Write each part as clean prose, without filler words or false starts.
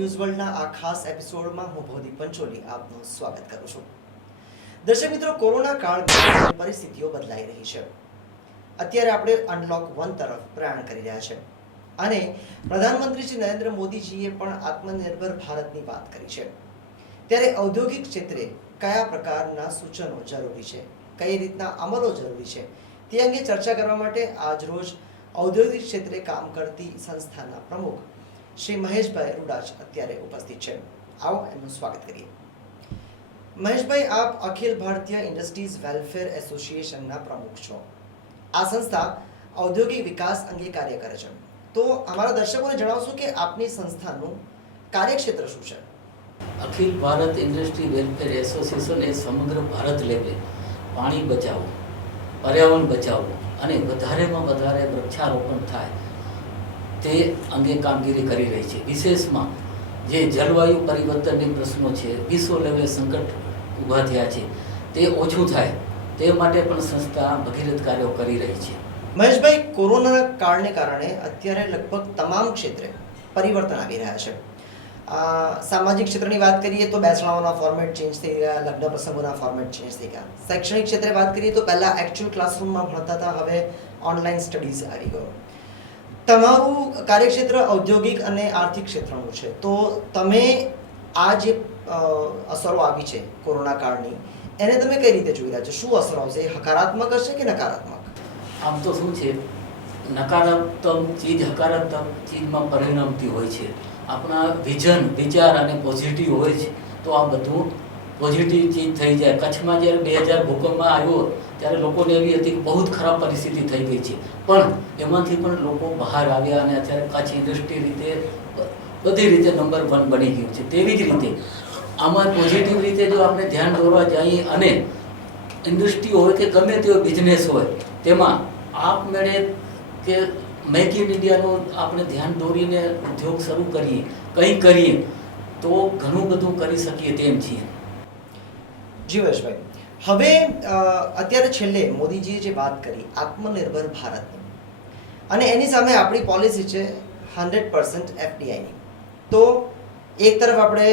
News વર્લ્ડના આ ખાસ એપિસોડમાં હું ભૌતિક પંચોલી આપનું સ્વાગત કરું છું. દર્શક મિત્રો, કોરોના કાળમાં પરિસ્થિતિઓ બદલાઈ રહી છે. અત્યારે આપણે અનલોક 1 તરફ પ્રયાણ કરી રહ્યા છે અને પ્રધાનમંત્રી શ્રી નરેન્દ્ર મોદીજીએ પણ આત્મનિર્ભર ભારતની વાત કરી છે. ત્યારે ઔદ્યોગિક ક્ષેત્રે કયા પ્રકારના સૂચનો જરૂરી છે, કઈ રીતના અમલો જરૂરી છે, તે અંગે ચર્ચા કરવા માટે આજરોજ ઔદ્યોગિક ક્ષેત્રે કામ કરતી સંસ્થાના પ્રમુખ શ્રી મહેશભાઈ રૂડાજ અત્યારે ઉપસ્થિત છે. આવો એમનું સ્વાગત કરીએ. મહેશભાઈ, આપ અખિલ ભારતીય ઇન્ડસ્ટ્રીઝ વેલફેર એસોસિએશનના પ્રમુખ છો. આ સંસ્થા ઔદ્યોગિક વિકાસ અંગે કાર્ય કરે છે. તો અમારા દર્શકોને જણાવશો કે આપની સંસ્થાનું કાર્યક્ષેત્ર શું છે? અખિલ ભારત ઇન્ડસ્ટ્રી વેલફેર એસોસિએશન એ સમગ્ર ભારત લેવલે પાણી બચાવવું, પર્યાવરણ બચાવવું અને વધારેમાં વધારે વૃક્ષારોપણ થાય તે અંગે કામગીરી કરી રહી છે. વિશેષમાં જે જળવાયુ પરિવર્તનની પ્રશ્નો છે, વિશ્વ લેવલે સંકટ ઊભા થયા છે, તે ઓછું થાય તે માટે પણ સંસ્થા ભગીરથ કાર્યો કરી રહી છે. મહેશભાઈ, કોરોના કાળને કારણે અત્યારે લગભગ તમામ ક્ષેત્રે પરિવર્તન આવી રહ્યા છે. સામાજિક ક્ષેત્રની વાત કરીએ તો બેસણાઓના ફોર્મેટ ચેન્જ થઈ ગયા, લગ્ન પ્રસંગોના ફોર્મેટ ચેન્જ થઈ ગયા. શૈક્ષણિક ક્ષેત્રે વાત કરીએ તો પહેલાં એકચ્યુઅલ ક્લાસરૂમમાં ભણતા હતા, હવે ઓનલાઈન સ્ટડીઝ આવી ગયો. તમારું કાર્યક્ષેત્ર ઔદ્યોગિક અને આર્થિક ક્ષેત્રનું છે. તો તમે આ જે અસરો આવી છે કોરોના કાળની, એને તમે કઈ રીતે જોઈ રહ્યા છો? શું અસર આવશે? હકારાત્મક હશે કે નકારાત્મક? આમ તો શું છે, નકારાત્મક ચીજ હકારાત્મક ચીજમાં પરિણમતી હોય છે. આપણા વિચાર અને પોઝિટિવ હોય છે તો આ બધું પોઝિટિવ ચીજ થઈ જાય. કચ્છમાં જ્યારે 2000 ભૂકંપમાં આવ્યો ત્યારે લોકોને એવી હતી કે બહુ ખરાબ પરિસ્થિતિ થઈ ગઈ છે, પણ એમાંથી પણ લોકો બહાર આવ્યા અને અત્યારે કચ્છ ઇન્ડસ્ટ્રી રીતે બધી રીતે નંબર 1 બની ગયું છે. તેવી જ રીતે આમાં પોઝિટિવ રીતે જો આપણે ધ્યાન દોરવા જઈએ અને ઇન્ડસ્ટ્રી હોય કે ગમે તેવો બિઝનેસ હોય તેમાં આપમેળે કે મેક ઇન ઇન્ડિયાનું આપણે ધ્યાન દોરીને ઉદ્યોગ શરૂ કરીએ, કંઈ કરીએ તો ઘણું બધું કરી શકીએ તેમ છીએ. જીવેશભાઈ, હવે અત્યારે છેલ્લે મોદીજીએ જે વાત કરી આત્મનિર્ભર ભારતની, અને એની સામે આપણી પોલિસી છે 100% FDIની. તો એક તરફ આપણે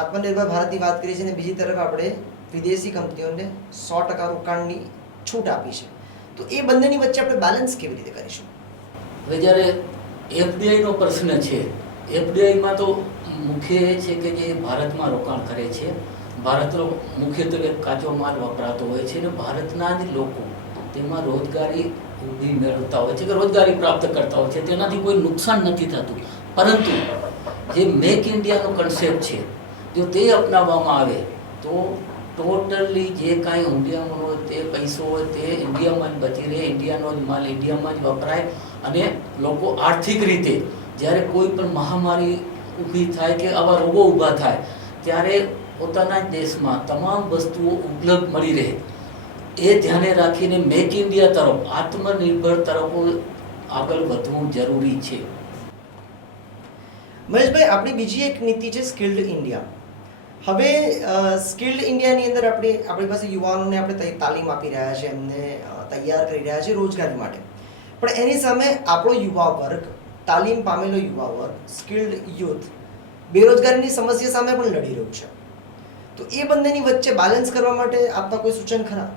આત્મનિર્ભર ભારતની વાત કરી છે અને બીજી તરફ આપણે વિદેશી કંપનીઓને 100% રોકાણની છૂટ આપી છે. તો એ બંનેની વચ્ચે આપણે બેલેન્સ કેવી રીતે કરીશું? હવે જ્યારે FDIનો પ્રશ્ન છે, FDIમાં તો મુખ્ય એ છે કે જે ભારતમાં રોકાણ કરે છે, ભારતનો મુખ્યત્વે કાચો માલ વપરાતો હોય છે અને ભારતના જ લોકો તેમાં રોજગારી ઊભી મેળવતા હોય છે કે રોજગારી પ્રાપ્ત કરતા હોય છે. તેનાથી કોઈ નુકસાન નથી થતું. પરંતુ જે મેક ઇન્ડિયાનો કન્સેપ્ટ છે, જો તે અપનાવવામાં આવે તો ટોટલી જે કાંઈ ઇન્ડિયામાં હોય તે પૈસો હોય તે ઇન્ડિયામાં જ બચી રહે, ઇન્ડિયાનો જ માલ ઇન્ડિયામાં જ વપરાય અને લોકો આર્થિક રીતે જ્યારે કોઈ પણ મહામારી ઊભી થાય કે આવા રોગો ઊભા થાય ત્યારે પોતાના જ દેશમાં તમામ વસ્તુઓ ઉપલબ્ધ મળી રહે, એ ધ્યાને રાખીને મેક ઇન્ડિયા તરફ, આત્મનિર્ભર તરફ આગળ વધવું જરૂરી છે. મહેશભાઈ, આપણી બીજી એક નીતિ છે સ્કિલ્ડ ઇન્ડિયા. હવે સ્કિલ્ડ ઇન્ડિયાની અંદર આપણી પાસે યુવાનોને આપણે તાલીમ આપી રહ્યા છે, એમને તૈયાર કરી રહ્યા છે રોજગારી માટે. પણ એની સામે આપણો યુવા વર્ગ, તાલીમ પામેલો યુવા વર્ગ, સ્કિલ્ડ યુથ બેરોજગારીની સમસ્યા સામે પણ લડી રહ્યું છે. તો એ બંનેની વચ્ચે બેલેન્સ કરવા માટે આપના કોઈ સૂચન ખરા?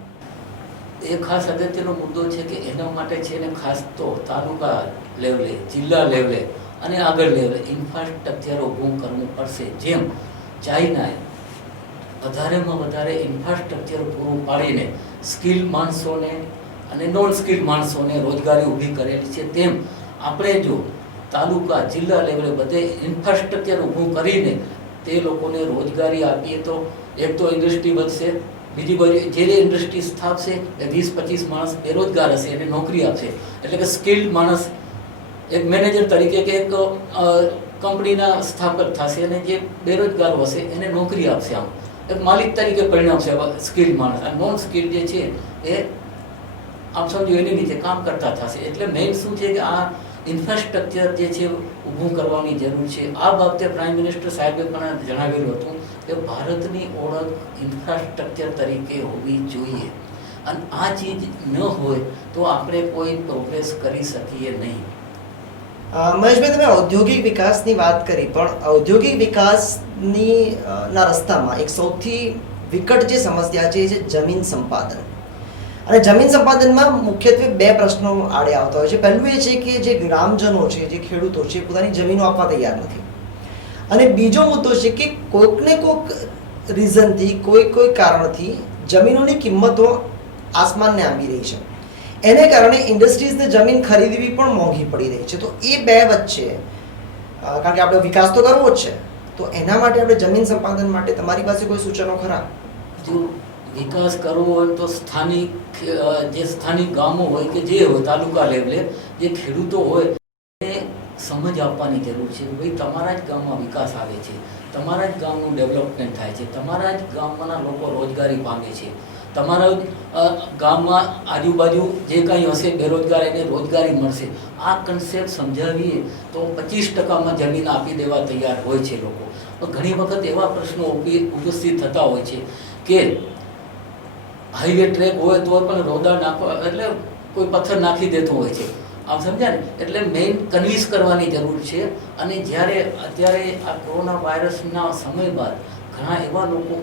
એ ખાસ અગત્યનો મુદ્દો છે કે એના માટે છે ને ખાસ તો તાલુકા લેવલે, જિલ્લા લેવલે અને આગળ લેવલે ઇન્ફ્રાસ્ટ્રક્ચર ઊભું કરવું પડશે. જેમ ચાઇનાએ વધારેમાં વધારે ઇન્ફ્રાસ્ટ્રક્ચર પૂરું પાડીને સ્કિલ માણસોને અને નોન સ્કિલ માણસોને રોજગારી ઊભી કરેલી છે, તેમ આપણે જો તાલુકા જિલ્લા લેવલે બધે ઇન્ફ્રાસ્ટ્રક્ચર ઊભું કરીને તે લોકોને રોજગારી આપીએ તો એક તો ઇન્ડસ્ટ્રી વધશે, બીજી બાજુ જે ઇન્ડસ્ટ્રી સ્થાપશે એ 20-25 માણસ બેરોજગાર હશે એને નોકરી આપશે. એટલે કે સ્કિલ્ડ માણસ એક મેનેજર તરીકે કે એક કંપનીના સ્થાપક થશે અને જે બેરોજગાર હશે એને નોકરી આપશે. આમ એક માલિક તરીકે પરિણમશે સ્કિલ માણસ. અને નોન સ્કિલ જે છે એ આમ સમજો એની નીચે કામ કરતા થશે. એટલે મેઇન શું છે કે આ ઇન્ફ્રાસ્ટ્રક્ચર જે છે ઊભું કરવાની જરૂર છે. આ બાબતે પ્રાઇમ મિનિસ્ટર સાહેબે પણ જણાવેલું હતું કે ભારતની ઓળખ ઇન્ફ્રાસ્ટ્રક્ચર તરીકે હોવી જોઈએ અને આ ચીજ ન હોય તો આપણે કોઈ પ્રોગ્રેસ કરી શકીએ નહીં. મહેશભાઈ, તમે ઔદ્યોગિક વિકાસની વાત કરી, પણ ઔદ્યોગિક વિકાસની ના રસ્તામાં એક સૌથી વિકટ જે સમસ્યા છે એ છે જમીન સંપાદન. અને જમીન સંપાદનમાં મુખ્યત્વે બે પ્રશ્નો આડે આવતા હોય છે. પહેલું એ છે કે જે ગ્રામજનો છે, જે ખેડૂતો છે, પોતાની જમીનો આપવા તૈયાર નથી. અને બીજો મુદ્દો છે કે કોઈકને કોઈક રીઝનથી, કોઈ કારણથી જમીનોની કિંમતો આસમાનને આંબી રહી છે. એને કારણે ઇન્ડસ્ટ્રીઝને જમીન ખરીદવી પણ મોંઘી પડી રહી છે. તો એ બે વચ્ચે, કારણ કે આપણે વિકાસ તો કરવો જ છે, તો એના માટે આપણે જમીન સંપાદન માટે તમારી પાસે કોઈ સૂચનો ખરા? જો વિકાસ કરવો હોય તો સ્થાનિક ગામો હોય કે જે હોય તાલુકા લેવલે જે ખેડૂતો હોય એને સમજ આપવાની જરૂર છે કે ભાઈ તમારા જ ગામમાં વિકાસ આવે છે, તમારા જ ગામનું ડેવલપમેન્ટ થાય છે, તમારા જ ગામના લોકો રોજગારી પામે છે, તમારા ગામમાં આજુબાજુ જે કાંઈ હશે બેરોજગાર એને રોજગારી મળશે. આ કન્સેપ્ટ સમજાવીએ તો 25%માં જમીન આપી દેવા તૈયાર હોય છે લોકો. પણ ઘણી વખત એવા પ્રશ્નો ઉપસ્થિત થતા હોય છે કે હાઈવે ટ્રેક હોય તો પણ રોડા નાખવા એટલે કોઈ પથ્થર નાખી દેતો હોય છે. આમ સમજ્યા ને? એટલે મેઇન કન્વિન્સ કરવાની જરૂર છે. અને જ્યારે અત્યારે આ કોરોના વાયરસના સમય બાદ ઘણા એવા લોકોએ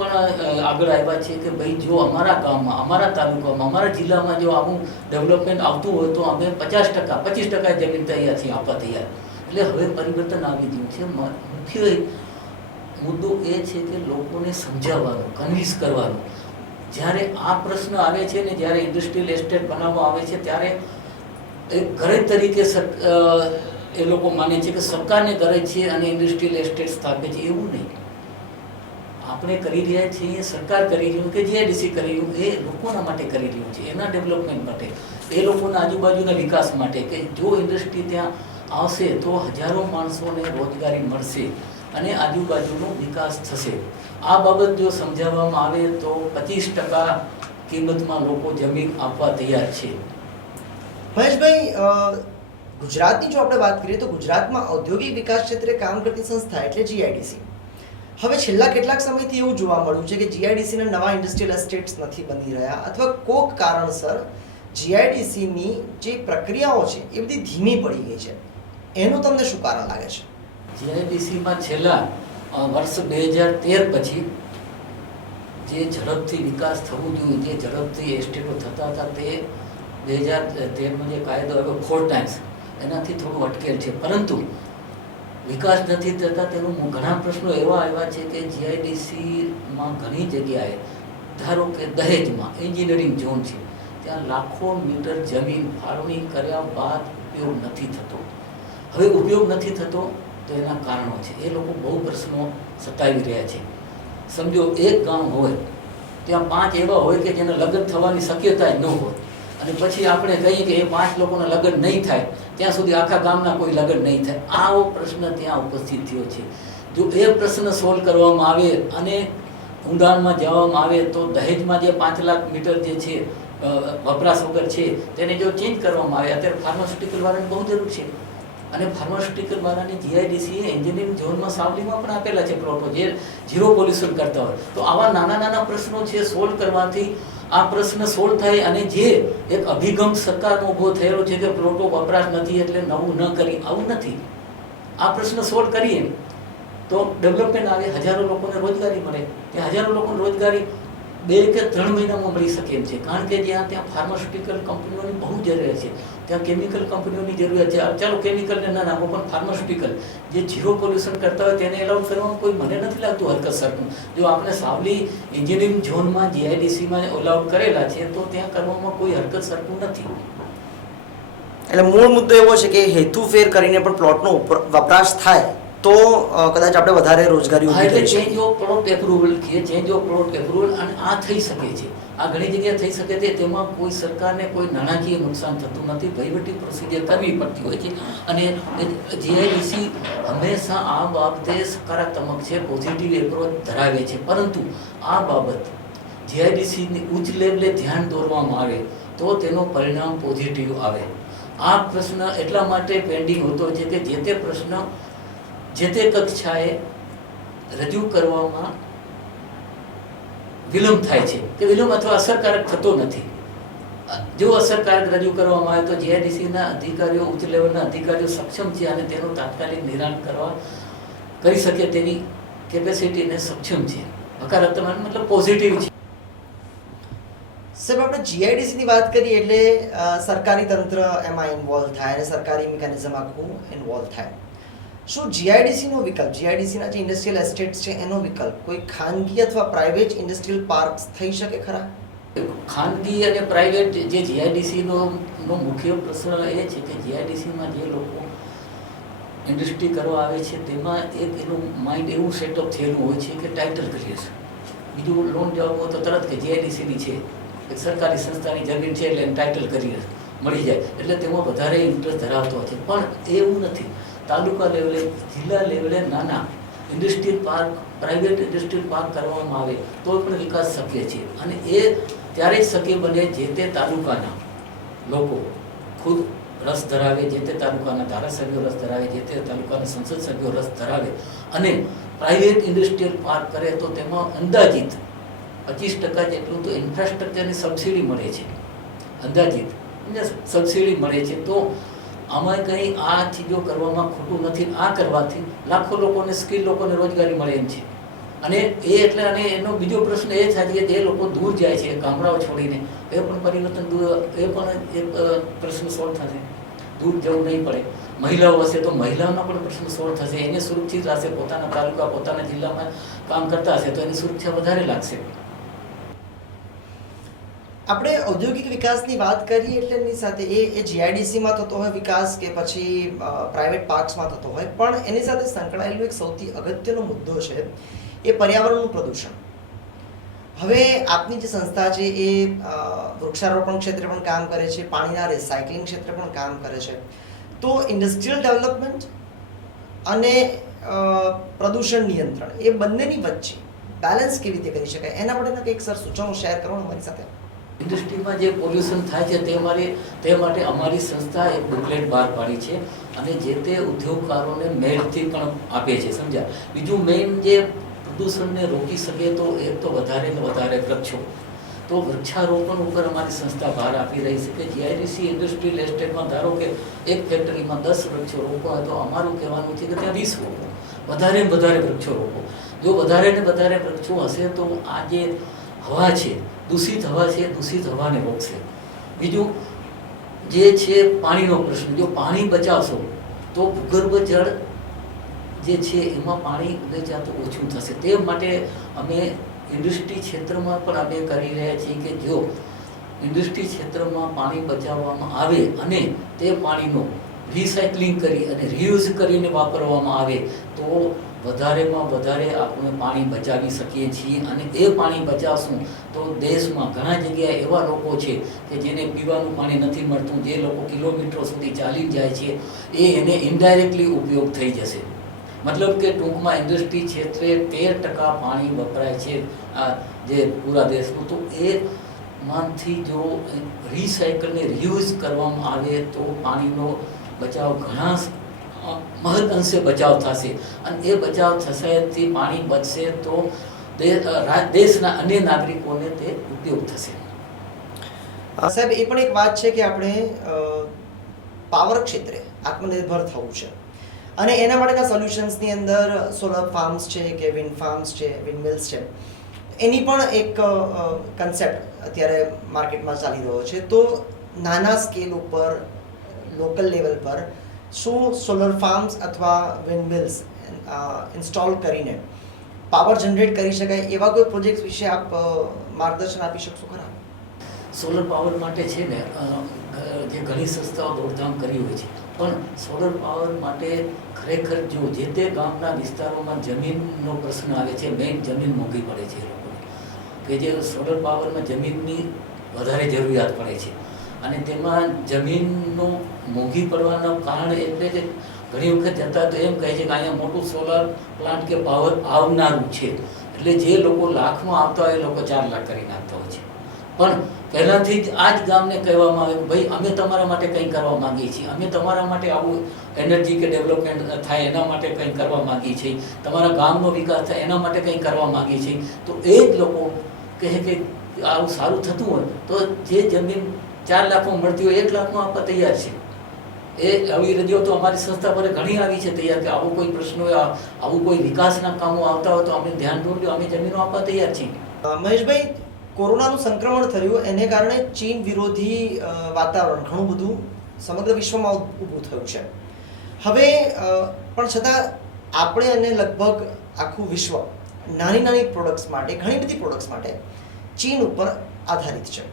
પણ આગળ આવ્યા છે કે ભાઈ જો અમારા ગામમાં, અમારા તાલુકામાં, અમારા જિલ્લામાં જો આવું ડેવલપમેન્ટ આવતું હોય તો અમે 50%, 25% જમીન તૈયારથી આપવા તૈયાર. એટલે હવે પરિવર્તન આવી ગયું છે. મુખ્ય મુદ્દો એ છે કે લોકોને સમજાવવાનો, કન્વિન્સ કરવાનો. જ્યારે આ પ્રશ્ન આવે છે ને, જ્યારે ઇન્ડસ્ટ્રીયલ એસ્ટેટ બનાવવા આવે છે ત્યારે એક ઘરે તરીકે એ લોકો માને છે કે સરકારને કરે છે અને ઇન્ડસ્ટ્રીયલ એસ્ટેટ સ્થાપે છે. એવું નહીં. આપણે કરી રહ્યા છીએ, સરકાર કરી રહ્યું કે જીઆઈડીસી કરી રહ્યું, એ લોકોના માટે કરી રહ્યું છે, એના ડેવલપમેન્ટ માટે, એ લોકોના આજુબાજુના વિકાસ માટે. કે જો ઇન્ડસ્ટ્રી ત્યાં આવશે તો હજારો માણસોને રોજગારી મળશે અને આજુબાજુનો વિકાસ થશે. આ બાબત જો સમજાવવામાં આવે તો 25% કિંમતમાં લોકો જમીન આપવા તૈયાર છે. મહેશભાઈ, ગુજરાતની જો આપણે વાત કરીએ તો ગુજરાતમાં ઔદ્યોગિક વિકાસ ક્ષેત્રે કામ કરતી સંસ્થા એટલે જીઆઈડીસી. હવે છેલ્લા કેટલાક સમયથી એવું જોવા મળ્યું છે કે જીઆઈડીસીના નવા ઇન્ડસ્ટ્રીયલ એસ્ટેટ્સ નથી બની રહ્યા, અથવા કોઈક કારણસર જીઆઈડીસીની જે પ્રક્રિયાઓ છે એ બધી ધીમી પડી ગઈ છે. એનું તમને શું કારણ લાગે છે? જીઆઈડીસીમાં છેલ્લા વર્ષ 2013 પછી જે ઝડપથી વિકાસ થવું જોઈએ, જે ઝડપથી એસ્ટેટો થતા હતા, તે 2013માં જે કાયદો આવ્યો 4 ટાઈમ્સ, એનાથી થોડું અટકેલ છે. પરંતુ વિકાસ નથી થતા તેનું ઘણા પ્રશ્નો એવા આવ્યા છે કે જીઆઈડીસીમાં ઘણી જગ્યાએ, ધારો કે દહેજમાં એન્જિનિયરિંગ ઝોન છે, ત્યાં લાખો મીટર જમીન ફાળવણી કર્યા બાદ ઉપયોગ નથી થતો. હવે ઉપયોગ નથી થતો તો એના કારણો છે. એ લોકો બહુ પ્રશ્નો સતાવી રહ્યા છે. સમજો એક ગામ હોય, ત્યાં 5 એવા હોય કે જેને લગ્ન થવાની શક્યતા જ ન હોય, અને પછી આપણે કહીએ કે એ 5 લોકોના લગ્ન નહીં થાય ત્યાં સુધી આખા ગામના કોઈ લગ્ન નહીં થાય. આવો પ્રશ્ન ત્યાં ઉપસ્થિત થયો છે. જો એ પ્રશ્ન સોલ્વ કરવામાં આવે અને ઊંડાણમાં જવામાં આવે તો દહેજમાં જે 5 લાખ મીટર જે છે વપરાશ વગર છે તેને જો ચેન્જ કરવામાં આવે, અત્યારે ફાર્માસ્યુટિકલ વાળાની બહુ જરૂર છે, અને ફાર્માસ્યુટિકલ વાળાની જીઆઈડીસીએ એન્જિનિયરિંગ ઝોનમાં સાવલીમાં પણ આપેલા છે પ્લોટો જે ઝીરો પોલ્યુશન કરતા હોય. તો આવા નાના નાના પ્રશ્નો છે, સોલ્વ કરવાથી આ પ્રશ્ન સોલ્વ થાય. અને જે એક અભિગમ સરકારનો ઊભો થયેલો છે કે પ્લોટો વપરાશ નથી એટલે નવું ન કરી, આવું નથી. આ પ્રશ્ન સોલ્વ કરીએ તો ડેવલપમેન્ટ આવે, હજારો લોકોને રોજગારી મળે. ત્યાં હજારો લોકોને રોજગારી 2 કે 3 મહિનામાં મળી શકે એમ છે. કારણ કે ત્યાં ફાર્માસ્યુટિકલ કંપનીઓની બહુ જરૂરિયાત છે, ત્યાં કેમિકલ કંપનીઓની જરૂરિયાત છે. ચાલો કેમિકલને ના નાખો, પણ ફાર્માસ્યુટિકલ જે ઝીરો પોલ્યુશન કરતા હોય તેને એલાઉડ કરવામાં કોઈ મને નથી લાગતું હરકત સરખું. જો આપણે સાવલી એન્જિનિયરિંગ ઝોનમાં જીઆઈડીસીમાં એલાઉડ કરેલા છે તો ત્યાં કરવામાં કોઈ હરકત સરખું નથી. એટલે મૂળ મુદ્દો એવો છે કે હેતુફેર કરીને પણ પ્લોટનો વપરાશ થાય તો કદાચ આપણે વધારે રોજગારી ઊભી કરી શકીએ. ચેન્જ ઓફ પ્લોટ એપ્રુવલ કે ચેન્જ ઓફ પ્લોટ એપ્રુવલ, અને આ થઈ શકે છે, આ ઘણી જગ્યાએ થઈ શકે છે. તેમાં કોઈ સરકારને કોઈ નાણાકીય નુકસાન થતું નથી, વહીવટી પ્રોસિજર કરવી પડતી હોય છે. અને જીઆઈડીસી હંમેશા આ બાબતે સકારાત્મક છે, પોઝિટિવ એપ્રોચ ધરાવે છે. પરંતુ આ બાબત જીઆઈડીસીની ઉચ્ચ લેવલે ધ્યાન દોરવામાં આવે તો તેનું પરિણામ પોઝિટિવ આવે. આ પ્રશ્ન એટલા માટે પેન્ડિંગ હોતો છે કે જે તે પ્રશ્ન જે તે કક્ષાએ રજૂ કરવામાં વિલંબ થાય છે, કે વિલંબ અથવા અસરકારક થતો નથી. જો અસરકારક રજૂ કરવામાં આવે તો જીઆઈડીસીના અધિકારીઓ, ઉચ્ચ લેવલના અધિકારીઓ સક્ષમ છે અને તેનું તાત્કાલિક નિરાણ કરી શકે તેવી કેપેસિટીને સક્ષમ છે. હકારાત્મક મતલબ પોઝિટિવ છે. સાહેબ, આપણે જીઆઈડીસીની વાત કરીએ એટલે સરકારી તંત્ર એમાં ઇન્વોલ્વ થાય અને સરકારી મિકેનિઝમ આખું ઇન્વોલ્વ થાય. શું જીઆઈડીસીનો વિકલ્પ, જીઆઈડીસીના જે ઇન્ડસ્ટ્રીયલ એસ્ટેટ્સ છે એનો વિકલ્પ કોઈ ખાનગી અથવા પ્રાઇવેટ ઇન્ડસ્ટ્રીયલ પાર્ક્સ થઈ શકે ખરા? ખાનગી અને પ્રાઇવેટ જે જીઆઈડીસીનો મુખ્ય પ્રશ્ન એ છે કે જીઆઈડીસીમાં જે લોકો ઇન્ડસ્ટ્રી કરવા આવે છે તેમાં એક એનું માઇન્ડ એવું સેટઅપ થયેલું હોય છે કે ટાઇટલ કરીએ છે. બીજું લોન જવાબ હોય તો તરત કે જીઆઈડીસીની છે, એક સરકારી સંસ્થાની જમીન છે એટલે એને ટાઇટલ કરીએ મળી જાય, એટલે તેમાં વધારે ઇન્ટરેસ્ટ ધરાવતો હોય છે. પણ એવું નથી. તાલુકા લેવલે, જિલ્લા લેવલે નાના industrial park, private industrial park કરવામાં આવે તો પણ વિકાસ શક્ય છે. અને એ ત્યારે જ શક્ય બને જે તે તાલુકાના લોકો ખુદ રસ ધરાવે, જે તે તાલુકાના ધારાસભ્યો રસ ધરાવે, જે તે તાલુકાના સંસદ સભ્યો રસ ધરાવે અને પ્રાઇવેટ ઇન્ડસ્ટ્રીયલ પાર્ક કરે તો તેમાં અંદાજિત 25% જેટલું તો ઇન્ફ્રાસ્ટ્રક્ચરની સબસિડી મળે છે. અંદાજિત સબસિડી મળે છે. તો આમાં કંઈ આ ચીજો કરવામાં ખોટું નથી. આ કરવાથી લાખો લોકોને, સ્કિલ લોકોને રોજગારી મળે એમ છે. અને એટલે અને એનો બીજો પ્રશ્ન એ થાય કે જે લોકો દૂર જાય છે ગામડાઓ છોડીને, એ પણ પરિવર્તન એ પણ એક પ્રશ્ન સોલ્વ થશે. દૂર જવું નહીં પડે. મહિલાઓ હશે તો મહિલાઓનો પણ પ્રશ્ન સોલ્વ થશે. એને સુરક્ષિત રહેશે. પોતાના તાલુકા, પોતાના જિલ્લામાં કામ કરતા હશે તો એની સુરક્ષા વધારે લાગશે. આપણે ઔદ્યોગિક વિકાસની વાત કરીએ એટલે એની સાથે એ જીઆઈડીસીમાં થતો હોય વિકાસ કે પછી પ્રાઇવેટ પાર્ક્સમાં થતો હોય, પણ એની સાથે સંકળાયેલો એક સૌથી અગત્યનો મુદ્દો છે એ પર્યાવરણનું પ્રદૂષણ. હવે આપની જે સંસ્થા છે એ વૃક્ષારોપણ ક્ષેત્રે પણ કામ કરે છે, પાણીના રિસાયકલિંગ ક્ષેત્રે પણ કામ કરે છે. તો ઇન્ડસ્ટ્રીયલ ડેવલપમેન્ટ અને પ્રદૂષણ નિયંત્રણ એ બંનેની વચ્ચે બેલેન્સ કેવી રીતે કરી શકાય એના માટેના કંઈક સર સૂચનો શેર કરો અમારી સાથે. ઇન્ડસ્ટ્રીમાં જે પોલ્યુશન થાય છે તે માટે અમારી સંસ્થા એક બુકલેટ બહાર પાડી છે અને જે તે ઉદ્યોગકારોને મેઇલથી પણ આપે છે. સમજ્યા? બીજું મેઇન જે પ્રદૂષણને રોકી શકે તો એક તો વધારે ને વધારે વૃક્ષો. તો વૃક્ષારોપણ ઉપર અમારી સંસ્થા ભાર આપી રહી છે કે જીઆઈડીસી ઇન્ડસ્ટ્રીયલ એસ્ટેટમાં ધારો કે એક ફેક્ટરીમાં 10 વૃક્ષો રોપો હોય તો અમારું કહેવાનું છે કે ત્યાં 20 રોપો. વધારે ને વધારે વૃક્ષો રોપો. જો વધારે ને વધારે વૃક્ષો હશે તો આ જે હવા છે, દૂષિત હવા છે, દૂષિત હવાને રોકશે. બીજું જે છે પાણીનો પ્રશ્ન. જો પાણી બચાવશો તો ભૂગર્ભ જળ જે છે એમાં પાણી વેચાતું ઓછું થશે. તે માટે અમે ઇન્ડસ્ટ્રી ક્ષેત્રમાં પણ અમે કરી રહ્યા છીએ કે જો ઇન્ડસ્ટ્રી ક્ષેત્રમાં પાણી બચાવવામાં આવે અને તે પાણીનો રિસાયકલિંગ કરી અને રિયુઝ કરીને વાપરવામાં આવે તો વધારેમાં વધારે આપણે પાણી બચાવી શકીએ છીએ. અને એ પાણી બચાવશું તો દેશમાં ઘણા જગ્યાએ એવા લોકો છે કે જેને પીવાનું પાણી નથી મળતું, જે લોકો કિલોમીટરો સુધી ચાલી જાય છે, એને ઇનડાયરેક્ટલી ઉપયોગ થઈ જશે. મતલબ કે ટૂંકમાં ઇન્ડસ્ટ્રી ક્ષેત્રે 13% પાણી વપરાય છે આ જે પૂરા દેશનું. તો એ માંથી જો રિસાયકલને રિયુઝ કરવામાં આવે તો પાણીનો બચાવ ઘણા મહદ અંશે બચાવ થશે. અને એ બચાવ થશે તે પાણી બચશે તો દેશના અન્ય નાગરિકોને તે ઉપયોગ થશે. સાહેબ, એ પણ એક વાત છે કે આપણે પાવર ક્ષેત્રે આત્મનિર્ભર થવું છે અને એના માટેના સોલ્યુશન્સની અંદર સોલર ફાર્મ્સ છે કે વિન્ડ ફાર્મ્સ છે, વિન્ડ મિલ્સ છે, એની પણ એક કન્સેપ્ટ અત્યારે માર્કેટમાં ચાલી રહ્યો છે. તો નાના સ્કેલ ઉપર, લોકલ લેવલ પર શું સોલર ફાર્મ્સ અથવા વિન્ડ મિલ્સ ઇન્સ્ટોલ કરીને પાવર જનરેટ કરી શકાય એવા કોઈ પ્રોજેક્ટ વિશે આપ માર્ગદર્શન આપી શકશો ખરા? સોલર પાવર માટે છે ને જે ઘણી સંસ્થાઓ દોડધામ કરી હોય છે, પણ સોલર પાવર માટે ખરેખર જો જે તે ગામના વિસ્તારોમાં જમીનનો પ્રશ્ન આવે છે, મેઇન જમીન મોંઘી પડે છે એ લોકોને, કે જે સોલર પાવરમાં જમીનની વધારે જરૂરિયાત પડે છે. અને તેમાં જમીનનું મોંઘી પડવાનું કારણ એટલે કે ઘણી વખત જતા તો એમ કહે છે કે અહીંયા મોટું સોલર પ્લાન્ટ કે પાવર આવનારું છે, એટલે જે લોકો લાખમાં આવતા હોય એ લોકો 4 લાખ કરી નાખતા હોય છે. પણ પહેલાંથી જ આ જ ગામને કહેવામાં આવે કે ભાઈ અમે તમારા માટે કંઈ કરવા માગીએ છીએ, અમે તમારા માટે આવું એનર્જી કે ડેવલપમેન્ટ થાય એના માટે કંઈ કરવા માગીએ છીએ, તમારા ગામનો વિકાસ થાય એના માટે કંઈ કરવા માગીએ છીએ. તો એ જ લોકો કહે કે આવું સારું થતું હોય તો જે જમીન 4 લાખમાં મળતી હોય 1 લાખમાં આપવા તૈયાર છે. એ આવી રજૂઆતો અમારી સંસ્થા પર ઘણી આવી છે તૈયાર કે આવો કોઈ પ્રશ્ન હોય, આવું કોઈ વિકાસના કામો આવતા હોય તો અમે ધ્યાન દોરજો, અમે જમીનો આપવા તૈયાર છીએ. મહેશભાઈ, કોરોનાનું સંક્રમણ થયું એને કારણે ચીન વિરોધી વાતાવરણ ઘણું બધું સમગ્ર વિશ્વમાં ઊભું થયું છે. હવે પણ છતાં આપણે અને લગભગ આખું વિશ્વ નાની નાની પ્રોડક્ટ્સ માટે, ઘણી બધી પ્રોડક્ટ્સ માટે ચીન ઉપર આધારિત છે.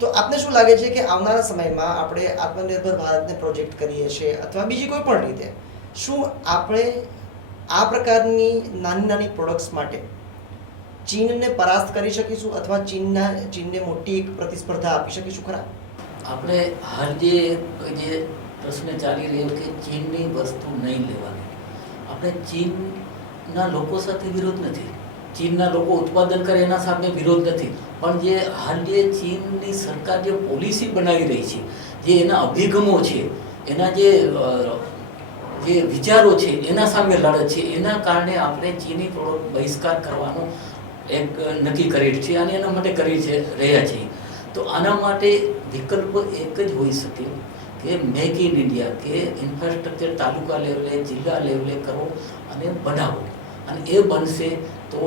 તો આપને શું લાગે છે કે આવનારા સમયમાં આપણે આત્મનિર્ભર ભારતને પ્રોજેક્ટ કરીએ છીએ અથવા બીજી કોઈ પણ રીતે શું આપણે આ પ્રકારની નાની નાની પ્રોડક્ટ્સ માટે ચીનને પરાસ્ત કરી શકીશું અથવા ચીનને મોટી એક પ્રતિસ્પર્ધા આપી શકીશું ખરા? આપણે હાલ જે પ્રશ્ન ચાલી રહ્યો કે ચીનની વસ્તુ નહીં લેવાની, આપણે ચીનના લોકો સાથે વિરોધ નથી, ચીનના લોકો ઉત્પાદન કરે એના સામે વિરોધ નથી, પણ જે હાલ જે ચીનની સરકાર જે પોલિસી બનાવી રહી છે, જે એના અભિગમો છે, એના જે વિચારો છે એના સામે લડત છે. એના કારણે આપણે ચીની પ્રોડક્ટ બહિષ્કાર કરવાનો એક નક્કી કરેલ છે અને એના માટે કરી રહ્યા છીએ. તો આના માટે વિકલ્પ એક જ હોઈ શકે કે મેક ઇન ઇન્ડિયા, કે ઇન્ફ્રાસ્ટ્રક્ચર તાલુકા લેવલે, જિલ્લા લેવલે કરો અને બનાવો. અને એ બનશે તો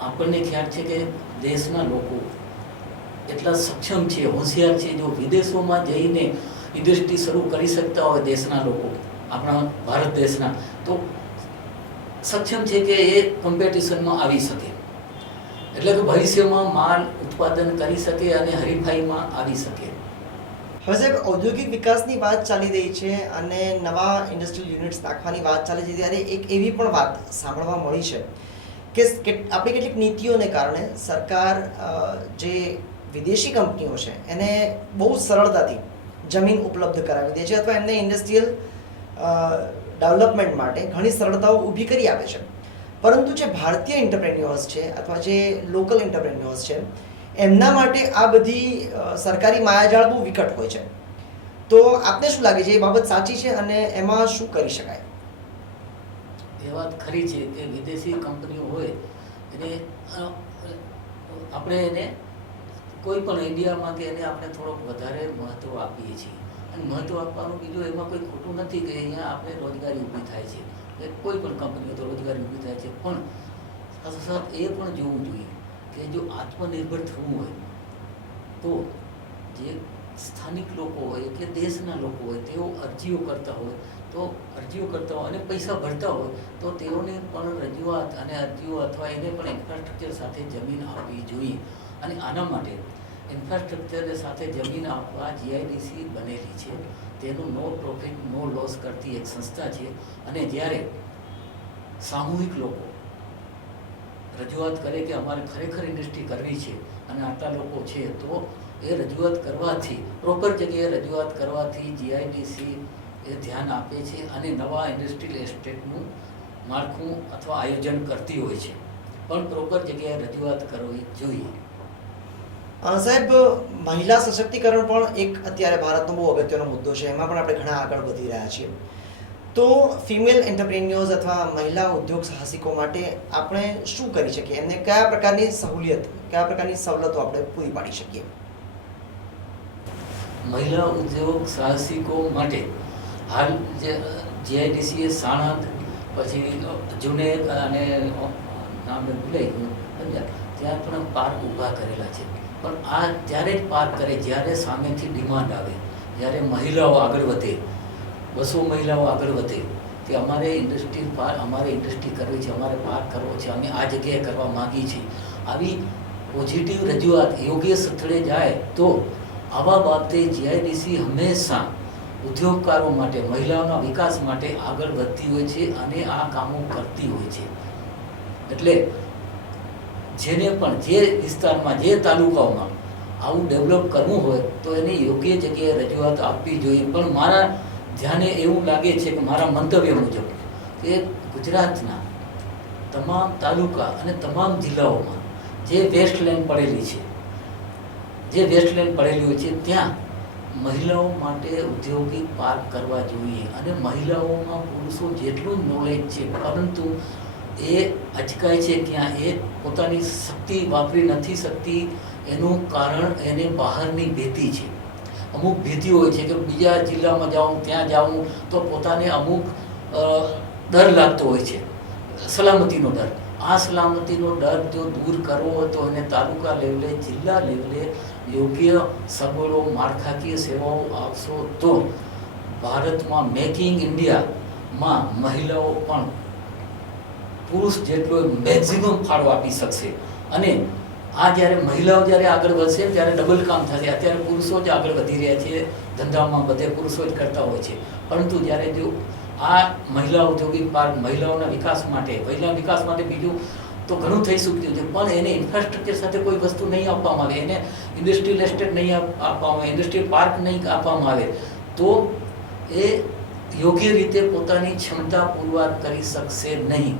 આપણને ખ્યાલ છે કે દેશના લોકો એટલા સક્ષમ છે, હોશિયાર છે, જો વિદેશોમાં જઈને ઇન્ડસ્ટ્રી શરૂ કરી શકતા હોય દેશના લોકો, આપણા ભારત દેશના, તો સક્ષમ છે કે એ કોમ્પિટિશનમાં આવી શકે, એટલે કે ભવિષ્યમાં માલ ઉત્પાદન કરી શકે અને હરીફાઈમાં આવી શકે. હવે સાહેબ, ઔદ્યોગિક વિકાસની વાત ચાલી રહી છે અને નવા ઇન્ડસ્ટ્રીયલ યુનિટ્સ નાખવાની વાત ચાલી છે, ત્યારે એક એવી પણ વાત સાંભળવા મળી છે કે આપણી કેટલીક નીતિઓને કારણે સરકાર જે વિદેશી કંપનીઓ છે એને બહુ સરળતાથી જમીન ઉપલબ્ધ કરાવી દે છે અથવા એમને ઇન્ડસ્ટ્રીયલ ડેવલપમેન્ટ માટે ઘણી સરળતાઓ ઊભી કરી આપે છે. પરંતુ જે ભારતીય એન્ટરપ્રેન્યોર્સ છે અથવા જે લોકલ એન્ટરપ્રેન્યોર્સ છે એમના માટે આ બધી સરકારી માયાજાળ બહુ વિકટ હોય છે. તો આપને શું લાગે છે, એ બાબત સાચી છે અને એમાં શું કરી શકાય? એ વાત ખરી છે કે વિદેશી કંપનીઓ હોય એને આપણે એને કોઈ પણ ઇન્ડિયામાં કે એને આપણે થોડોક વધારે મહત્ત્વ આપીએ છીએ. અને મહત્ત્વ આપવાનું બીજું એમાં કોઈ ખોટું નથી કે અહીંયા આપણે રોજગારી ઊભી થાય છે, કોઈ પણ કંપનીઓ તો રોજગારી ઊભી થાય છે, પણ સાથોસાથ એ પણ જોવું જોઈએ કે જો આત્મનિર્ભર થવું હોય તો જે સ્થાનિક લોકો હોય કે દેશના લોકો હોય તેઓ અરજીઓ કરતા હોય અને પૈસા ભરતા હોય તો તેઓને પણ રજૂઆત અને અરજીઓ અથવા એને પણ ઇન્ફ્રાસ્ટ્રક્ચર સાથે જમીન આપવી જોઈએ. અને આના માટે ઇન્ફ્રાસ્ટ્રક્ચર સાથે જમીન આપવા જીઆઈડીસી બનેલી છે. તેનું નો પ્રોફિટ નો લોસ કરતી એક સંસ્થા છે. અને જ્યારે સામૂહિક લોકો રજૂઆત કરે કે અમારે ખરેખર ઇન્ડસ્ટ્રી કરવી છે અને આટલા લોકો છે, તો એ રજૂઆત કરવાથી, પ્રોપર જગ્યાએ રજૂઆત કરવાથી જીઆઈડીસી એ ધ્યાન આપે છે અને નવા ઇન્ડસ્ટ્રીયલ એસ્ટેટનું માળખું અથવા આયોજન કરતી હોય છે, પણ પ્રોપર જગ્યાએ રજૂઆત કરવી જોઈએ. સાહેબ, મહિલા સશક્તિકરણ પણ એક અત્યારે ભારતનો બહુ અગત્યનો મુદ્દો છે, એમાં પણ આપણે ઘણા આગળ વધી રહ્યા છીએ. તો ફિમેલ એન્ટરપ્રેન્યોર્સ અથવા મહિલા ઉદ્યોગ સાહસિકો માટે આપણે શું કરી શકીએ? એમને કયા પ્રકારની સવલતો આપણે પૂરી પાડી શકીએ? મહિલા ઉદ્યોગ સાહસિકો માટે હાલ જે જીઆઈડીસીએ સાણંદ, પછી જુનેદ અને નામ ભૂલાઈ ગયું, ત્યાં પણ પાર્ક ઊભા કરેલા છે. પણ આ ત્યારે જ પાર્ક કરે જ્યારે સામેથી ડિમાન્ડ આવે, જ્યારે મહિલાઓ આગળ વધે, 200 મહિલાઓ આગળ વધે કે અમારે ઇન્ડસ્ટ્રી કરવી છે, અમારે પાર્ક કરવો છે, અમે આ જગ્યાએ કરવા માગીએ છીએ. આવી પોઝિટિવ રજૂઆત યોગ્ય સ્થળે જાય તો આવા બાબતે જીઆઈડીસી હંમેશા ઉદ્યોગકારો માટે, મહિલાઓના વિકાસ માટે આગળ વધતી હોય છે અને આ કામો કરતી હોય છે. એટલે જેને પણ જે વિસ્તારમાં, જે તાલુકાઓમાં આવું ડેવલપ કરવું હોય તો એને યોગ્ય જગ્યાએ રજૂઆત આપવી જોઈએ. પણ મારા ધ્યાને એવું લાગે છે કે મારા મંતવ્ય મુજબ કે ગુજરાતના તમામ તાલુકા અને તમામ જિલ્લાઓમાં જે વેસ્ટલેન્ડ પડેલી હોય છે ત્યાં મહિલાઓ માટે ઔદ્યોગિક પાર્ક કરવા જોઈએ. અને મહિલાઓમાં પુરુષો જેટલું નોલેજ છે, પરંતુ એ અચકાય છે ક્યાં, એ પોતાની શક્તિ વાપરી નથી શકતી, એનું કારણ એને બહારની ભીતિ છે. અમુક ભીતિ હોય છે કે બીજા જિલ્લામાં જાઉં, ત્યાં જાઉં તો પોતાને અમુક ડર લાગતો હોય છે, સલામતીનો ડર. આ સલામતીનો ડર જો દૂર કરવો હોય તો એને તાલુકા લેવલે, જિલ્લા લેવલે યોગ્ય સગવડો, માળખાકીય સેવાઓ આપશો તો ભારતમાં મેકિંગ ઇન્ડિયામાં મહિલાઓ પણ પુરુષ જેટલો મેક્સિમમ ફાળો આપી શકશે. અને આ જ્યારે મહિલાઓ જ્યારે આગળ વધશે ત્યારે ડબલ કામ થશે. અત્યારે પુરુષો જ આગળ વધી રહ્યા છે ધંધામાં, બધે પુરુષો જ કરતા હોય છે. પરંતુ જ્યારે જો આ મહિલા ઔદ્યોગિક પાર્ક મહિલાઓના વિકાસ માટે, મહિલા વિકાસ માટે બીજું તો ઘણું થઈ શક્યું છે, પણ એને ઇન્ફ્રાસ્ટ્રક્ચર સાથે કોઈ વસ્તુ નહીં આપવામાં આવે, એને ઇન્ડસ્ટ્રીયલ એસ્ટેટ નહીં આપવામાં આવે, ઇન્ડસ્ટ્રીયલ પાર્ક નહીં આપવામાં આવે તો એ યોગ્ય રીતે પોતાની ક્ષમતા પુરવાર કરી શકશે નહીં.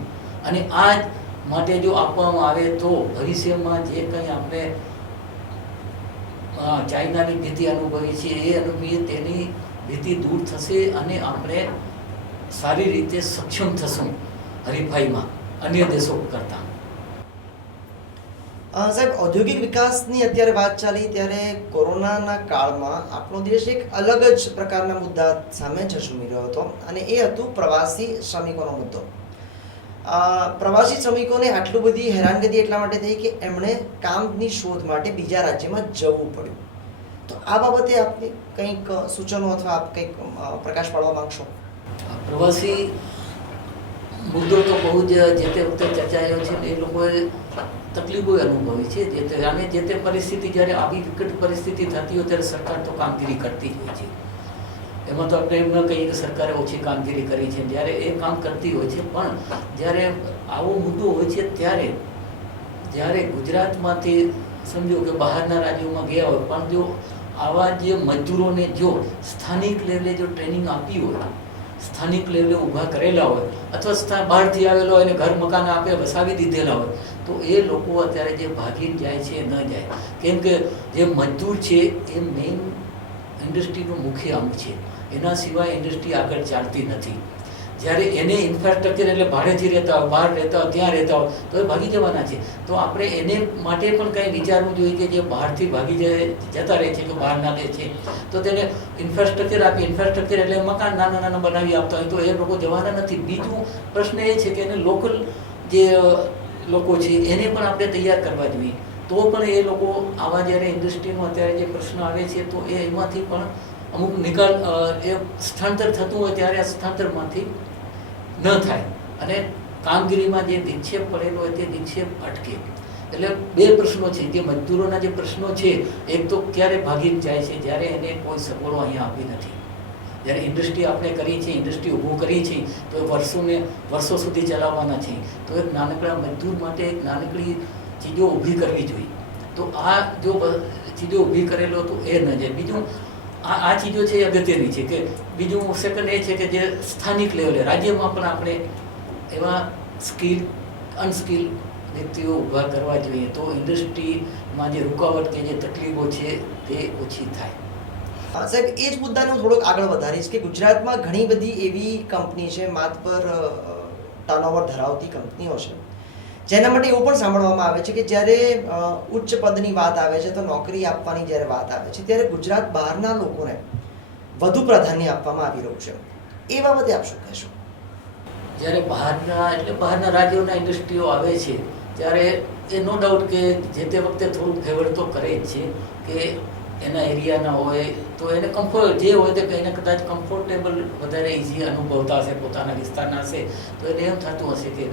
અને આ માટે જો આપવામાં આવે તો ભવિષ્યમાં જે કંઈ આપણે ચાઇનાની ભીતિ અનુભવી છે એ અનુભવીએ તેની ભીતિ દૂર થશે અને આપણે સારી રીતે સક્ષમ થશું હરીફાઈમાં અન્ય દેશો કરતાં. સાહેબ, ઔદ્યોગિક વિકાસની અત્યારે વાત ચાલી ત્યારે કોરોનાના કાળમાં આપણો દેશ એક અલગ જ પ્રકારના મુદ્દા સામે ઝઝૂમી રહ્યો હતો અને એ હતું પ્રવાસી શ્રમિકોનો મુદ્દો. પ્રવાસી શ્રમિકોને આટલું બધી હેરાનગતિ એટલા માટે થઈ કે એમણે કામની શોધ માટે બીજા રાજ્યમાં જવું પડ્યું. તો આ બાબતે આપને કંઈક સૂચનો અથવા આપ કંઈક પ્રકાશ પાડવા માંગશો? પ્રવાસી મુદ્દો તો બહુ જ જે તે વખતે ચર્ચાયો છે. એ લોકોએ તકલીફો અનુભવી છે. જે તે પરિસ્થિતિ જ્યારે આવી વિકટ પરિસ્થિતિ થતી હોય ત્યારે સરકાર તો કામગીરી કરતી જ હોય છે. એમાં તો આપણે એમ ન કહીએ કે સરકારે ઓછી કામગીરી કરી છે. જ્યારે એ કામ કરતી હોય છે, પણ જ્યારે આવો મુદ્દો હોય છે ત્યારે ગુજરાતમાંથી સમજો કે બહારના રાજ્યોમાં ગયા હોય, પણ જો આવા જે મજદૂરોને જો સ્થાનિક લેવલે જો ટ્રેનિંગ આપી હોય, સ્થાનિક લેવલે ઊભા કરેલા હોય અથવા બહારથી આવેલો હોય અને ઘર મકાન આપે વસાવી દીધેલા હોય તો એ લોકો અત્યારે જે ભાગી જાય છે ન જાય. કેમ કે જે મજદૂર છે એ મેઇન ઇન્ડસ્ટ્રીનું મુખ્ય અંગ છે. એના સિવાય ઇન્ડસ્ટ્રી આગળ ચાલતી નથી. જ્યારે એને ઇન્ફ્રાસ્ટ્રક્ચર એટલે ભાડેથી રહેતા હોય, બહાર રહેતા હોય, ત્યાં રહેતા હોય તો એ ભાગી જવાના છે. તો આપણે એને માટે પણ કંઈ વિચારવું જોઈએ કે જે બહારથી ભાગી જતા રહે છે કે બહારના દે છે તો તેને ઇન્ફ્રાસ્ટ્રક્ચર આપી. ઇન્ફ્રાસ્ટ્રક્ચર એટલે મકાન નાના નાના બનાવી આપતા હોય તો એ લોકો જવાના નથી. બીજું પ્રશ્ન એ છે કે એને લોકલ જે લોકો છે એને પણ આપણે તૈયાર કરવા જોઈએ. તો પણ એ લોકો આવા જ્યારે ઇન્ડસ્ટ્રીનો અત્યારે જે પ્રશ્ન આવે છે તો એ એમાંથી પણ અમુક નિકાલ એ સ્થળાંતર થતું હોય ત્યારે આ સ્થળાંતરમાંથી ન થાય અને કામગીરીમાં જે વિક્ષેપ પડેલો હોય તે વિક્ષેપ અટકે. એટલે બે પ્રશ્નો છે. જે મજદૂરોના જે પ્રશ્નો છે, એક તો ક્યારે ભાગી જાય છે જ્યારે એને કોઈ સગવડો અહીંયા આપી નથી. જ્યારે ઇન્ડસ્ટ્રી આપણે કરી છે, ઇન્ડસ્ટ્રી ઊભું કરી છે તો એ વર્ષો સુધી ચલાવવાના છે. તો એક નાનકડા મજદૂર માટે એક નાનકડી ચીજો ઊભી કરવી જોઈએ. તો આ જો ચીજો ઊભી કરેલો તો એ ન જાય. બીજું આ ચીજો છે એ અગત્યની છે. કે બીજું સેકન્ડ એ છે કે જે સ્થાનિક લેવલે રાજ્યમાં પણ આપણે એવા સ્કિલ અનસ્કિલ વ્યક્તિઓ ઊભા કરવા જોઈએ તો ઇન્ડસ્ટ્રીમાં જે રૂકાવટ કે જે તકલીફો છે તે ઓછી થાય. સાહેબ, એ જ મુદ્દાને હું થોડોક આગળ વધારીશ કે ગુજરાતમાં ઘણી બધી એવી કંપની છે, માતબર ટર્નઓવર ધરાવતી કંપનીઓ છે જેના માટે એવું પણ સાંભળવામાં આવે છે કે જ્યારે ઉચ્ચ પદની વાત આવે છે તો નોકરી આપવાની જ્યારે વાત આવે છે ત્યારે ગુજરાત બહારના લોકોને વધુ પ્રાધાન્ય આપવામાં આવી રહ્યું છે. એ બાબતે આપ શું કહેશો? જ્યારે બહારના રાજ્યોના ઇન્ડસ્ટ્રીઓ આવે છે ત્યારે એ નો ડાઉટ કે જે તે વખતે થોડું ફેવર તો કરે જ છે કે એના એરિયાના હોય તો એને કમ્ફર્ટ જે હોય તે એને કદાચ કમ્ફર્ટેબલ વધારે ઇઝી અનુભવતા હશે, પોતાના વિસ્તારના હશે તો એને એમ થતું હશે કે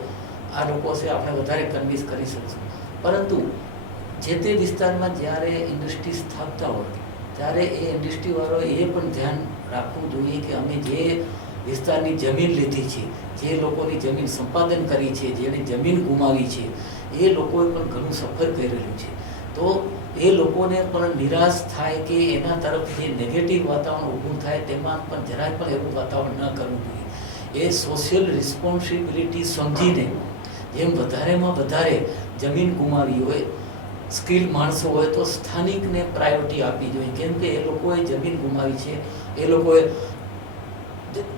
આ લોકો છે આપણે વધારે કન્વિન્સ કરી શકશું. પરંતુ જે તે વિસ્તારમાં જ્યારે ઇન્ડસ્ટ્રી સ્થાપતા હોય ત્યારે એ ઇન્ડસ્ટ્રીવાળોએ એ પણ ધ્યાન રાખવું જોઈએ કે અમે જે વિસ્તારની જમીન લીધી છે, જે લોકોની જમીન સંપાદન કરી છે, જેની જમીન ગુમાવી છે એ લોકોએ પણ ઘણું સફર કરેલું છે. તો એ લોકોને પણ નિરાશ થાય કે એના તરફ જે નેગેટિવ વાતાવરણ ઊભું થાય તેમાં પણ જરાય પણ એવું વાતાવરણ ન કરવું જોઈએ. એ સોશિયલ રિસ્પોન્સિબિલિટી સમજીને જેમ વધારેમાં વધારે જમીન ગુમાવી હોય, સ્કિલ માણસો હોય તો સ્થાનિકને પ્રાયોરિટી આપવી જોઈએ. કેમ કે એ લોકોએ જમીન ગુમાવી છે, એ લોકોએ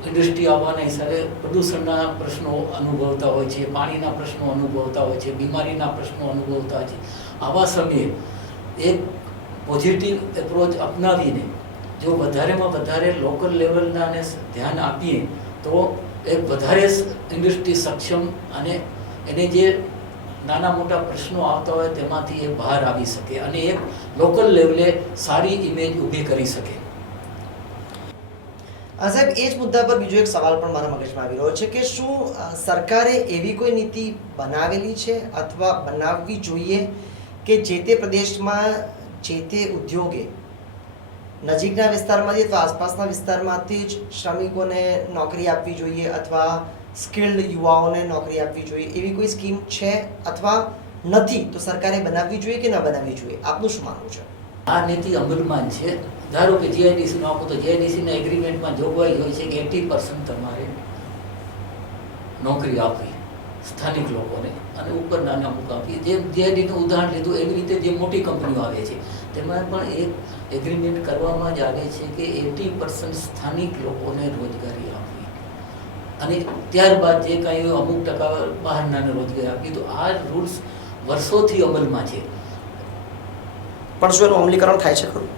ઇન્ડસ્ટ્રી આવવાના હિસાબે પ્રદૂષણના પ્રશ્નો અનુભવતા હોય છે, પાણીના પ્રશ્નો અનુભવતા હોય છે, બીમારીના પ્રશ્નો અનુભવતા હોય છે. આવા સમયે એક પોઝિટિવ એપ્રોચ અપનાવીને જો વધારેમાં વધારે લોકલ લેવલનાને ધ્યાન આપીએ તો એક વધારે ઇન્ડસ્ટ્રી સક્ષમ અને એને જે નાના મોટા પ્રશ્નો આવતા હોય તેમાંથી એ બહાર આવી શકે અને એક લોકલ લેવલે સારી ઇમેજ ઊભી કરી શકે. સાહેબ, એ જ મુદ્દા પર બીજો એક સવાલ પણ મારા મગજમાં આવી રહ્યો છે કે શું સરકારે એવી કોઈ નીતિ બનાવેલી છે અથવા બનાવવી જોઈએ કે જે તે પ્રદેશમાં જે તે ઉદ્યોગે નજીકના વિસ્તારમાંથી અથવા આસપાસના વિસ્તારમાંથી જ શ્રમિકોને નોકરી આપવી જોઈએ અથવા સ્કિલ્ડ યુવાઓને નોકરી આપવી જોઈએ? એવી કોઈ સ્કીમ છે અથવા નથી તો સરકારે બનાવવી જોઈએ કે ન બનાવવી જોઈએ? આપનું શું માનવું છે? આ નીતિ અમલમાં છે. ધારો કે જીઆઈડીસી નો આપો તો જીઆઈડીસીના એગ્રીમેન્ટમાં જોગવાઈ હોય છે કે 80% તમારે નોકરી આપવી સ્થાનિક લોકોને અને ઉપર નાના અમુક આપીએ. જેમ જીઆઈડીનું ઉદાહરણ લીધું એવી રીતે જે મોટી કંપનીઓ આવે છે તેમાં પણ એક એગ્રીમેન્ટ કરવામાં જ આવે છે કે 80% સ્થાનિક લોકોને રોજગારી આપવી અને ત્યારબાદ જે કાંઈ અમુક ટકા બહારનાને રોજગારી આપવી. તો આ રૂલ્સ વર્ષોથી અમલમાં છે. પણ શું એનું અમલીકરણ થાય છે ખરું?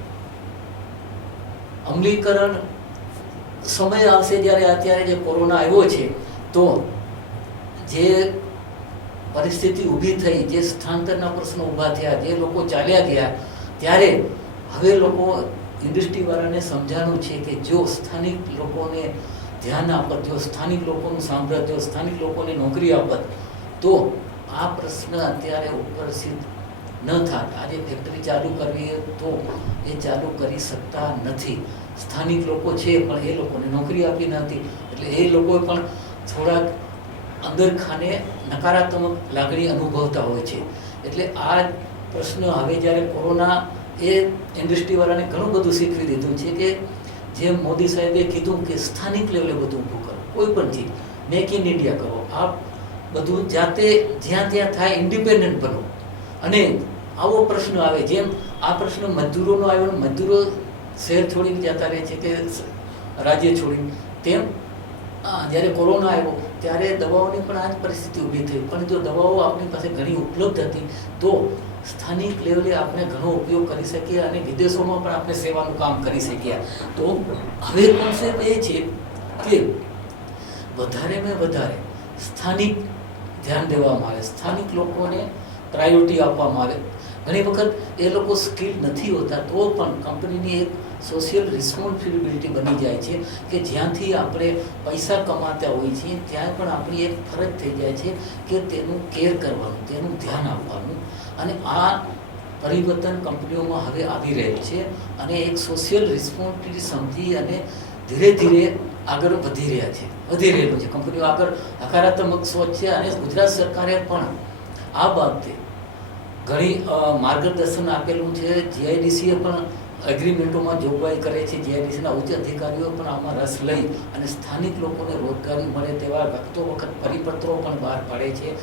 અમલીકરણ સમય આવશે જ્યારે અત્યારે જે કોરોના આવ્યો છે તો જે પરિસ્થિતિ ઊભી થઈ, જે સ્થાનાંતરના પ્રશ્નો ઊભા થયા, જે લોકો ચાલ્યા ગયા, ત્યારે હવે લોકો ઇન્ડસ્ટ્રીવાળાને સમજાનું છે કે જો સ્થાનિક લોકોને ધ્યાન આપત, જો સ્થાનિક લોકોનું સાંભળત, જો સ્થાનિક લોકોને નોકરી આપત તો આ પ્રશ્ન અત્યારે ઉપરસિત ન થાત. આજે ફેક્ટરી ચાલુ કરવી તો એ ચાલુ કરી શકતા નથી. સ્થાનિક લોકો છે પણ એ લોકોને નોકરી આપી નથી એટલે એ લોકો પણ થોડાક અંદર ખાને નકારાત્મક લાગણી અનુભવતા હોય છે. એટલે આ પ્રશ્ન હવે જ્યારે કોરોના એ ઇન્ડસ્ટ્રીવાળાને ઘણું બધું શીખવી દીધું છે કે જેમ મોદી સાહેબે કીધું કે સ્થાનિક લેવલે બધું ઊભું કરો, કોઈ પણ ચીજ મેક ઇન ઇન્ડિયા કરો, આપ બધું જાતે જ્યાં ત્યાં થાય ઇન્ડિપેન્ડન્ટ બનો. અને આવો પ્રશ્ન આવે જેમ આ પ્રશ્ન મજદૂરોનો આવ્યો, મજદૂરો શહેર છોડીને જતા રહે છે કે રાજ્ય છોડીને, તેમ જ્યારે કોરોના આવ્યો ત્યારે દવાઓની પણ આ જ પરિસ્થિતિ ઊભી થઈ. પણ જો દવાઓ આપણી પાસે ઘણી ઉપલબ્ધ હતી તો સ્થાનિક લેવલે આપણે ઘણો ઉપયોગ કરી શકીએ અને વિદેશોમાં પણ આપણે સેવાનું કામ કરી શકીએ. તો હવે કોન્સેપ્ટ એ છે કે વધારેમાં વધારે સ્થાનિક ધ્યાન દેવામાં આવે, સ્થાનિક લોકોને પ્રાયોરિટી આપવામાં આવે. ઘણી વખત એ લોકો સ્કિલ નથી હોતા તો પણ કંપનીની એક સોશિયલ રિસ્પોન્સિબિલિટી બની જાય છે કે જ્યાંથી આપણે પૈસા કમાતા હોઈએ છીએ ત્યાં પણ આપણી એક ફરજ થઈ જાય છે કે તેનું કેર કરવાનું, તેનું ધ્યાન આપવાનું. અને આ પરિવર્તન કંપનીઓમાં હવે આવી રહ્યું છે અને એક સોશિયલ રિસ્પોન્સિબિલિટી સમજી અને ધીરે ધીરે આગળ વધી રહેલું છે. કંપનીઓ આગળ હકારાત્મક સોચ છે અને ગુજરાત સરકારે પણ આ બાબતે ઘણી માર્ગદર્શન આપેલું છે. જીઆઈડીસીએ પણ એગ્રીમેન્ટોમાં જોગવાઈ કરે છે. જીઆઈડીસીના ઉચ્ચ અધિકારીઓ પણ આમાં રસ લઈ અને સ્થાનિક લોકોને રોજગારી મળે તેવા વખત પરિપત્રો પણ બહાર પાડે છે.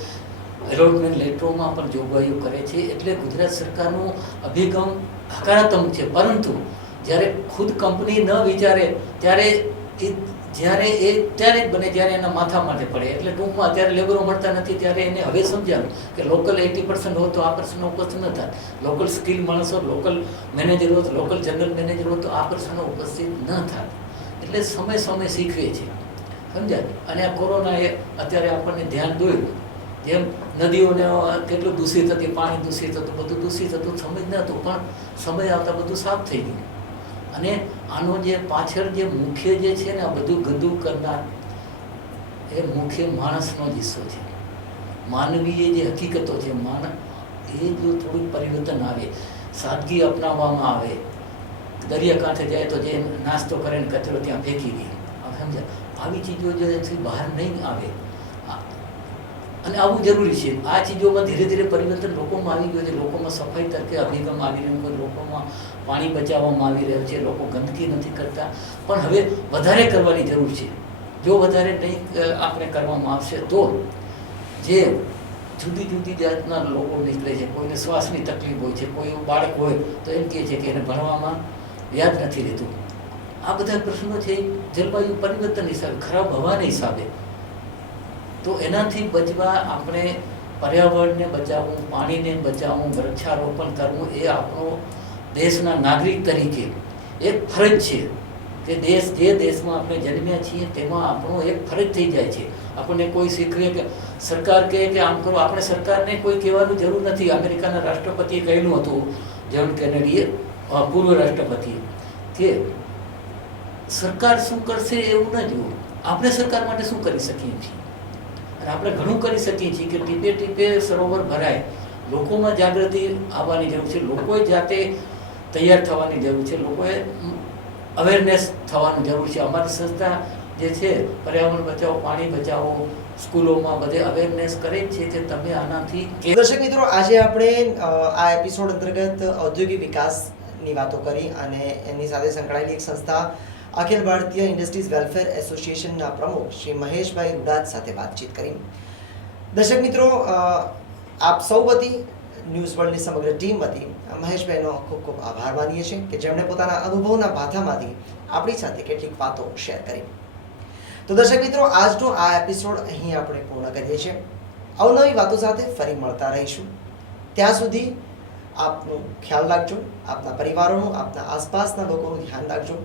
એલોટમેન્ટ લેટરોમાં પણ જોગવાઈઓ કરે છે. એટલે ગુજરાત સરકારનું અભિગમ હકારાત્મક છે. પરંતુ જ્યારે ખુદ કંપની ન વિચારે ત્યારે ત્યારે જ બને જ્યારે એના માથા માટે પડે. એટલે ટૂંકમાં અત્યારે લેબરો મળતા નથી ત્યારે એને હવે સમજાવું કે લોકલ 80% હોય તો આ પ્રશ્નો ઉપસ્થિત ન થાય, લોકલ સ્કિલ માણસો, લોકલ મેનેજર હોય, લોકલ જનરલ મેનેજર હોય તો આ પ્રશ્નો ઉપસ્થિત ન થાય. એટલે સમય શીખવે છે, સમજાય. અને આ કોરોનાએ અત્યારે આપણને ધ્યાન દોર્યું જેમ નદીઓને કેટલું દૂષિત હતી, પાણી દૂષિત હતું, બધું દૂષિત હતું, સમજ ન હતું, પણ સમય આવતા બધું સાફ થઈ ગયું. અને આનો જે પાછળ જે મુખ્ય જે છે ને આ બધું ગંદુ કરનાર એ મુખ્ય માણસનો જ હિસ્સો છે. માનવીય જે હકીકતો છે એ જો થોડુંક પરિવર્તન આવે, સાદગી અપનાવવામાં આવે, દરિયાકાંઠે જાય તો જે નાસ્તો કરે ને કચરો ત્યાં ફેંકી દે, સમજ્યા, આવી ચીજો જે બહાર નહીં આવે અને આવું જરૂરી છે. આ ચીજોમાં ધીરે ધીરે પરિવર્તન લોકોમાં આવી ગયું છે. લોકોમાં સફાઈ તરીકે અભિગમ આવી રહ્યો છે, લોકોમાં પાણી બચાવવામાં આવી રહ્યું છે, લોકો ગંદકી નથી કરતા. પણ હવે વધારે કરવાની જરૂર છે. જો વધારે નહીં આપણે કરવામાં આવશે તો જે જુદી જુદી જાતના લોકો નીકળે છે, કોઈને શ્વાસની તકલીફ હોય છે, કોઈ બાળક હોય તો એમ કહે છે કે એને ભણવામાં યાદ નથી રહેતું. આ બધા પ્રશ્નો છે જલવાયુ પરિવર્તન હિસાબે, ખરાબ હવાના હિસાબે. તો એનાથી બચવા આપણે પર્યાવરણને બચાવવું, પાણીને બચાવવું, વૃક્ષારોપણ કરવું એ આપણો દેશના નાગરિક તરીકે એક ફરજ છે કે જે દેશમાં આપણે જન્મ્યા છીએ તેમાં આપણો એક ફરજ થઈ જાય છે. આપણને કોઈ શીખવે કે સરકાર કહે કે આમ કરો, આપણે સરકારને કોઈ કહેવાનું જરૂર નથી. અમેરિકાના રાષ્ટ્રપતિએ કહેલું હતું, જ્હોન કેનેડીએ, પૂર્વ રાષ્ટ્રપતિ, કે સરકાર શું કરશે એવું ન જોવું, આપણે સરકાર માટે શું કરી શકીએ છીએ. અને આપણે ઘણું કરી શકીએ છીએ કે ટીપે ટીપે સરોવર ભરાય. લોકોમાં જાગૃતિ આવવાની જરૂર છે, લોકોએ જાતે તૈયાર થવાની જરૂર છે, લોકોએ અવેરનેસ થવાની જરૂર છે. અમારી સંસ્થા જે છે પર્યાવરણ બચાવો, પાણી બચાવો, સ્કૂલોમાં બધે અવેરનેસ કરે જ છે કે તમે આનાથી દર્શક મિત્રો, આજે આપણે આ એપિસોડ અંતર્ગત ઔદ્યોગિક વિકાસની વાતો કરી અને એની સાથે સંકળાયેલી એક સંસ્થા અખિલ ભારતીય ઇન્ડસ્ટ્રીઝ વેલફેર એસોસિએશનના પ્રમુખ શ્રી મહેશભાઈ રૂડાત સાથે વાતચીત કરી. દર્શક મિત્રો, આપ સૌ વતી, ન્યૂઝ વર્લ્ડની સમગ્ર ટીમ વતી મહેશભાઈનો ખૂબ ખૂબ આભાર માનીએ છીએ કે જેમણે પોતાના અનુભવના ભાથામાંથી આપણી સાથે કેટલીક વાતો શેર કરી. તો દર્શક મિત્રો, આજનો આ એપિસોડ અહીં આપણે પૂર્ણ કરીએ છીએ. અવનવી વાતો સાથે ફરી મળતા રહીશું. ત્યાં સુધી આપનું ખ્યાલ રાખજો, આપના પરિવારોનું, આપના આસપાસના લોકોનું ધ્યાન રાખજો,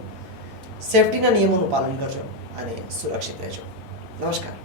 સેફટીના નિયમોનું પાલન કરજો અને સુરક્ષિત રહેજો. નમસ્કાર.